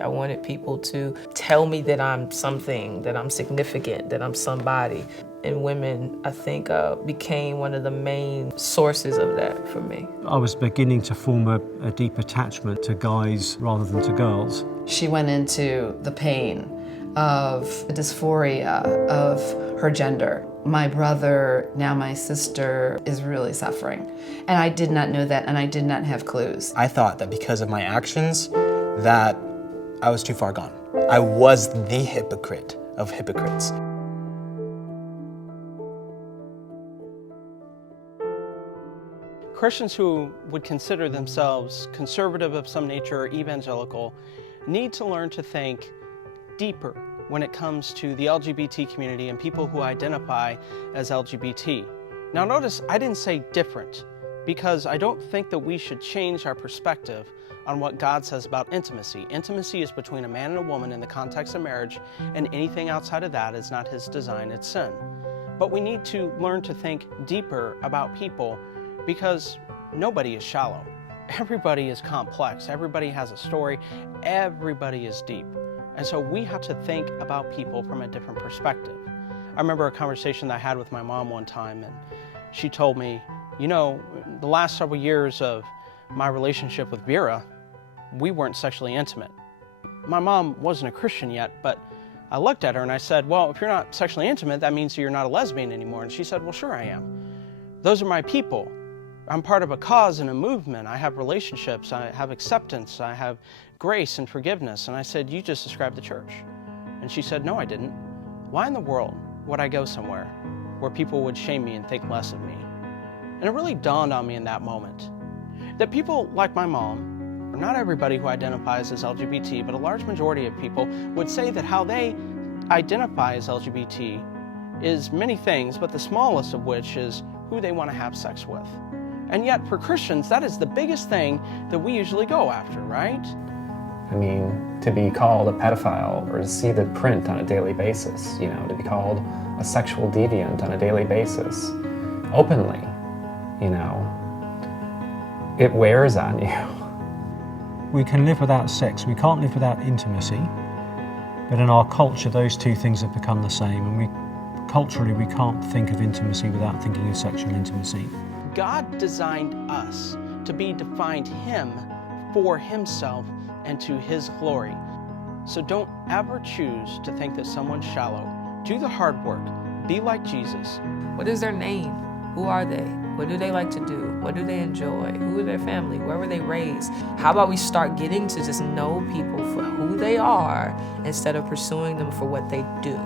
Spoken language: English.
I wanted people to tell me that I'm something, that I'm significant, that I'm somebody. And women, I think, became one of the main sources of that for me. I was beginning to form a deep attachment to guys rather than to girls. She went into the pain of the dysphoria of her gender. My brother, now my sister, is really suffering. And I did not know that, and I did not have clues. I thought that because of my actions, that I was too far gone. I was the hypocrite of hypocrites. Christians who would consider themselves conservative of some nature or evangelical need to learn to think deeper when it comes to the LGBT community and people who identify as LGBT. Now notice I didn't say different, because I don't think that we should change our perspective on what God says about intimacy. Intimacy is between a man and a woman in the context of marriage, and anything outside of that is not His design, it's sin. But we need to learn to think deeper about people, because nobody is shallow. Everybody is complex. Everybody has a story. Everybody is deep. And so we have to think about people from a different perspective. I remember a conversation that I had with my mom one time, and she told me, you know, the last several years of my relationship with Vera, we weren't sexually intimate. My mom wasn't a Christian yet, but I looked at her and I said, well, if you're not sexually intimate, that means you're not a lesbian anymore. And she said, well, sure I am. Those are my people. I'm part of a cause and a movement. I have relationships, I have acceptance, I have grace and forgiveness. And I said, you just described the church. And she said, no, I didn't. Why in the world would I go somewhere where people would shame me and think less of me? And it really dawned on me in that moment that people like my mom, or not everybody who identifies as LGBT, but a large majority of people would say that how they identify as LGBT is many things, but the smallest of which is who they want to have sex with. And yet for Christians, that is the biggest thing that we usually go after, right? I mean, to be called a pedophile or to see the print on a daily basis, you know, to be called a sexual deviant on a daily basis, openly, you know, it wears on you. We can live without sex, we can't live without intimacy, but in our culture those two things have become the same, and culturally we can't think of intimacy without thinking of sexual intimacy. God designed us to be defined Him for Himself and to His glory. So don't ever choose to think that someone's shallow. Do the hard work. Be like Jesus. What is their name? Who are they? What do they like to do? What do they enjoy? Who are their family? Where were they raised? How about we start getting to just know people for who they are instead of pursuing them for what they do?